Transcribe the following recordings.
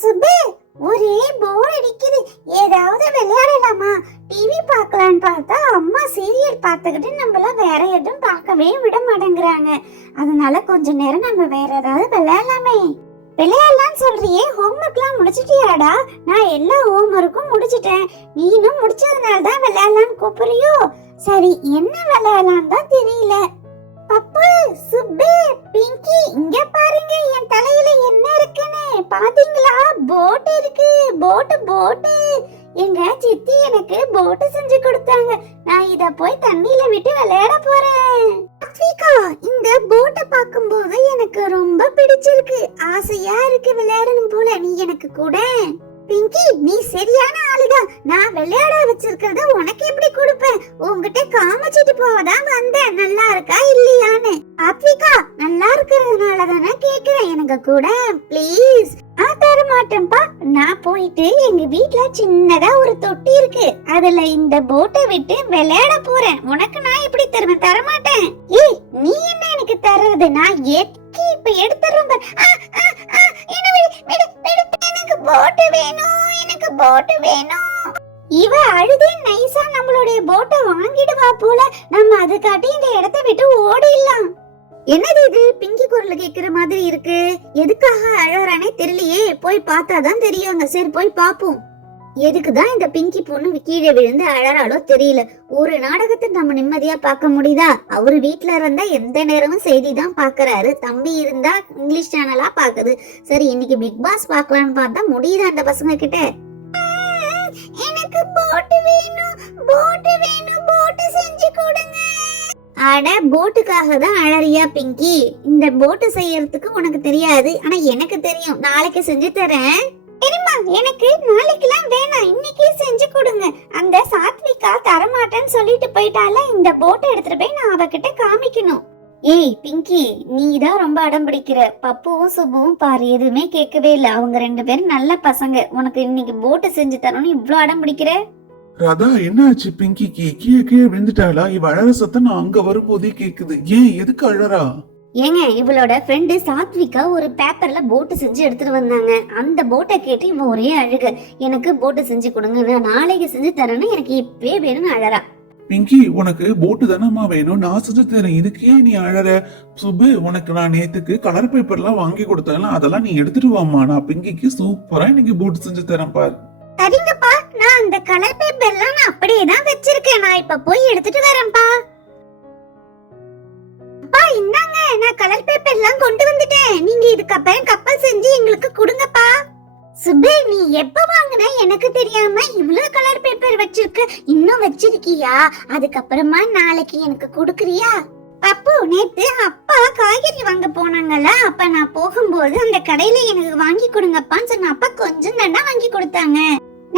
சுபே, ஒரே போர் அடிக்குது. ஏதாவது விளையாடலாமா? டிவி பார்க்கலான்னு பார்த்தா அம்மா சீரியல் பார்த்துக்கிட்டு நம்மள வேற எதுவும் பார்க்கவே விட மாட்டேங்கிறாங்க. அதனால கொஞ்ச நேரம் நம்ம வேற ஏதாவது விளையாடலாமே. விளையாடலாம்னு சொல்றியே, ஹோம்ஒர்க்லாம் முடிச்சிட்டியாடா? நான் எல்லா ஹோம்ஒர்க்கும் முடிச்சிட்டேன். நீனும் முடிச்சதுனால தான் விளையாடலாம்னு கூப்பிடுறியோ? சரி, என்ன விளையாடலாம் தான் தெரியல. பப்பு, சுப்பே, பிங்கி, இங்க பாருங்க என் தலையில என்ன இருக்குன்னு பாத்தீங்களா? போட் இருக்கு. போட்டு எங்க சித்தி எனக்கு போட்டு செஞ்சு கொடுத்தாங்க. நான் இத போய் தண்ணியில விட்டு விளையாட போறேன். அஃபிகா, இந்த போட்டை பார்க்கும்போது எனக்கு ரொம்ப பிடிச்சிருக்கு. ஆசையா இருக்கு விளையாடணும் போல. நீ எனக்கு கூட. பிங்கி, நீ சரியான ஆளுதான். நான் விளையாட வச்சிருக்கிறத உனக்கு எப்படி கொடுப்பேன்? உன்கிட்ட காமிச்சிட்டு போவதான் வந்தேன். நல்லா இருக்கா இல்லையான்னு. ஆத்விகா, நல்லா இருக்கிறதுனால தானே கேக்குறேன். எனக்கு கூட ப்ளீஸ். தர மாட்டேன்பா. நான் போயிட்டு எங்க வீட்ல சின்னதா ஒரு தொட்டி இருக்கு, அதுல இந்த போட்டை விட்டு விளையாட போறேன். உனக்கு நான் எப்படி தருவேன்? தர மாட்டேன். ஏய், நீ என்ன எனக்கு தர்றது? நான் இப்ப எடுத்துறேன். எனக்கு போட்டு வேணும், எனக்கு போட்டு வேணும். இவ அழுதே நைஸா நம்மளுடைய போட்டை வாங்கிடுவா போல. நம்ம அதுக்காட்டி இந்த இடத்தை விட்டு ஓடிடலாம். என்னது இது? பிங்கி குரல் கேக்குற மாதிரி இருக்கு. எதுக்காக அழறானே தெரியலையே. போய் பார்த்தாதான் தெரியுங்க. சரி, போய் பாப்போம். எதுக்குதான் இந்த பிங்கி பொண்ணு கீழே விழுந்து அழறாலோ தெரியல. ஒரு நாடகத்தை நம்ம நிம்மதியா பார்க்க முடியுதா? அவரு வீட்டுல இருந்தா எந்த நேரமும் செய்தி தான் பாக்குறாரு. தம்பி இருந்தா இங்கிலீஷ் சேனலா பாக்குது. சரி, இன்னைக்கு பிக் பாஸ் பாக்கலான்னு பார்த்தா முடியுதா அந்த பசங்க கிட்ட? எனக்கு போட்டு வேணும், போட்டு வேணும், போட்டு செஞ்சு கொடுங்க. அட, போட்டுக்காக தான் அழறியா பிங்கி? இந்த போட்டு செய்யறதுக்கு உனக்கு தெரியாது, ஆனா எனக்கு தெரியும். நாளைக்கு செஞ்சு தரேன். தெரியுமா? எனக்கு நாளைக்கெல்லாம் வேணாம், இன்னைக்கே செஞ்சு கொடுங்க. அந்த சாத்விகா தரமாட்டேன்னு சொல்லிட்டு போயிட்டால. இந்த போட்டை எடுத்துட்டு போய் நான் அவகிட்ட காமிக்கணும். ஏய் பிங்கி, நீ தான் ரொம்ப அடம் பிடிக்கிற. பப்புவும் சுப்புவும் பாரு, எதுவுமே கேட்கவே இல்லை. அவங்க ரெண்டு பேரும் நல்ல பசங்க. உனக்கு இன்னைக்கு போட்டு செஞ்சு தரணும்னு இவ்ளோ அடம் பிடிக்கிற? ராதா, என்னாச்சு? பிங்கிக்கு கீழே விழுந்துட்டாளா? இவ அழற சத்தம் நான் அங்க வரும்போதே கேக்குது. ஏன், எதுக்கு அழறா? ஏங்க, இவளோட ஃப்ரெண்டு சாத்விகா ஒரு பேப்பர்ல போட்டு செஞ்சு எடுத்துட்டு வந்தாங்க. அந்த போட்டை கேட்டு இவன் ஒரே அழுக. எனக்கு போட்டு செஞ்சு கொடுங்க, நான் நாளைக்கு செஞ்சு தரேன்னு, எனக்கு இப்பவே வேணும்னு அழறா. பிங்கி, உனக்கு போட்டு தானம்மா வேணும், நான் செஞ்சு தரேன். இதுக்கு ஏன் நீ அழற? சுப்பு, உனக்கு நான் நேத்துக்கு கலர் பேப்பர் எல்லாம் வாங்கி கொடுத்தேன், அதெல்லாம் நீ எடுத்துட்டு வாமா. நான் பிங்கிக்கு சூப்பரா இன்னைக்கு போட்டு செஞ்சு தரேன் பாரு. சரிங்கப்பா, நான் அந்த கலர் பேப்பர்லாம் நான் அப்படியே தான் வச்சிருக்கேன். நான் இப்ப போய் எடுத்துட்டு வரேன்ப்பா. அப்பா, இந்தாங்க, நான் கலர் பேப்பர்லாம் கொண்டு வந்துட்டேன். நீங்க இதுக்கப்புறம் கப்பல் செஞ்சு எங்களுக்கு கொடுங்கப்பா. சுபே, நீ எப்ப வாங்கின? எனக்கு தெரியாம இவ்ளோ கலர் பேப்பர் வச்சிருக்க. இன்னும் வச்சிருக்கியா? அதுக்கப்புறமா நாளைக்கு எனக்கு கொடுக்கறியா? பப்பு, நேத்து அப்பா காய்கறி வாங்க போனாங்கல்ல, அப்ப நான் போகும்போது அந்த கடையில எனக்கு வாங்கி கொடுங்கப்பான்னு சொன்ன. அப்பா கொஞ்சம் தானே வாங்கி கொடுத்தாங்க.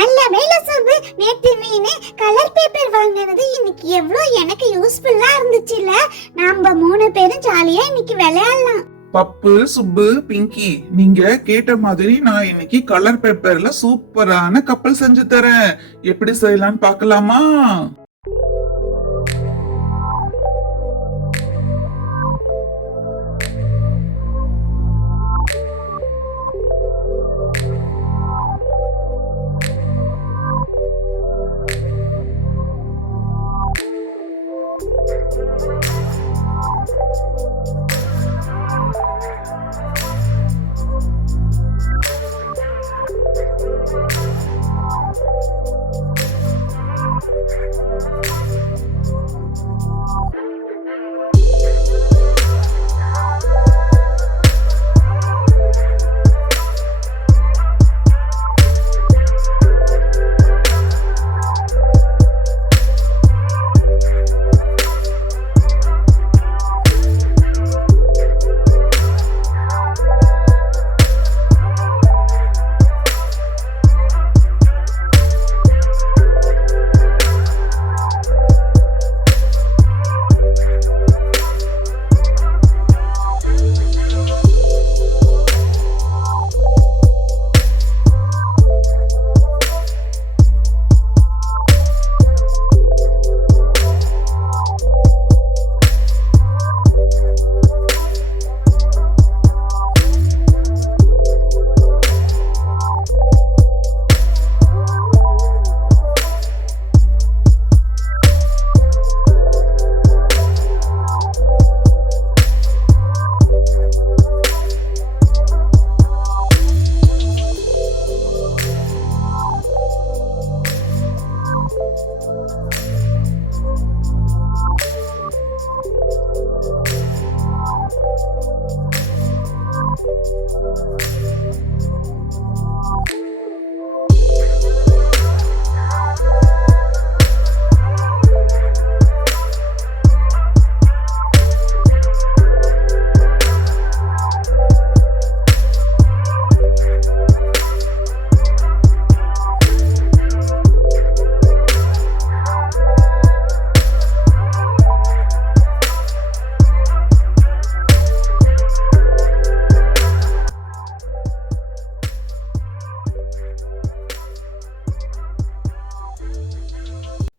நல்ல வேலை சுப்பு, நேத்து மீனே கலர் பேப்பர் வாங்கினது இன்னைக்கு எவ்வளோ எனக்கு யூஸ்ஃபுல்லா இருந்துச்சுல. நாம 3 பேரும் ஜாலியா இன்னைக்கு விளையாடலாம். பப்பு, சுப்பு, பிங்கி, நீங்க கேட்ட மாதிரி நான் இன்னைக்கு கலர் பேப்பர்ல சூப்பரான கப்பல் செஞ்சு தரேன். எப்படி செய்யலாம்னு பார்க்கலாமா?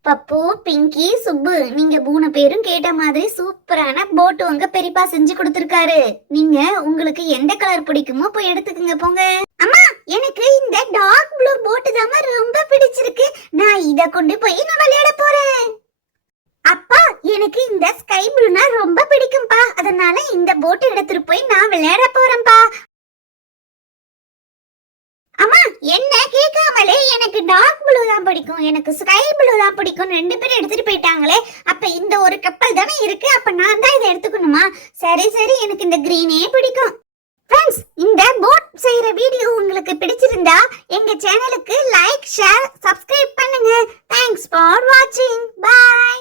பப்பு, பிங்கி, சுப்பு, நீங்க 3 பேரும் கேட்ட மாதிரி சூப்பரான போட் உங்க பெரியப்பா செஞ்சு கொடுத்திருக்காரு. நீங்க உங்களுக்கு எந்த கலர் பிடிக்குமோ போய் எடுத்துக்கங்க போங்க. அம்மா, எனக்கு இந்த டார்க் ப்ளூ போட் தான் ரொம்ப பிடிச்சிருக்கு. நான் இத கொண்டு போய் நான் விளையாட போறேன். அப்பா, எனக்கு இந்த ஸ்கை ப்ளூனா ரொம்ப பிடிக்கும்பா. அதனால இந்த போட் எடுத்துட்டு போய் நான் விளையாட போறேன்பா. அம்மா, என்ன கேட்காமலே எனக்கு டார்க் ப்ளூ தான் பிடிக்கும், எனக்கு ஸ்கை ப்ளூ தான் பிடிக்கும் 2 பேரும் எடுத்துட்டு போயிட்டாங்களே. அப்ப இந்த ஒரு கப்பல் தானே இருக்கு, அப்ப நான் தான் இதை எடுத்துக்கணுமா? சரி சரி, எனக்கு இந்த கிரீனே பிடிக்கும். ஃப்ரெண்ட்ஸ், இந்த போட் செய்யற வீடியோ உங்களுக்கு பிடிச்சிருந்தா எங்க சேனலுக்கு லைக், ஷேர், சப்ஸ்கிரைப் பண்ணுங்க. தேங்க்ஸ் ஃபார் வாட்சிங். பை.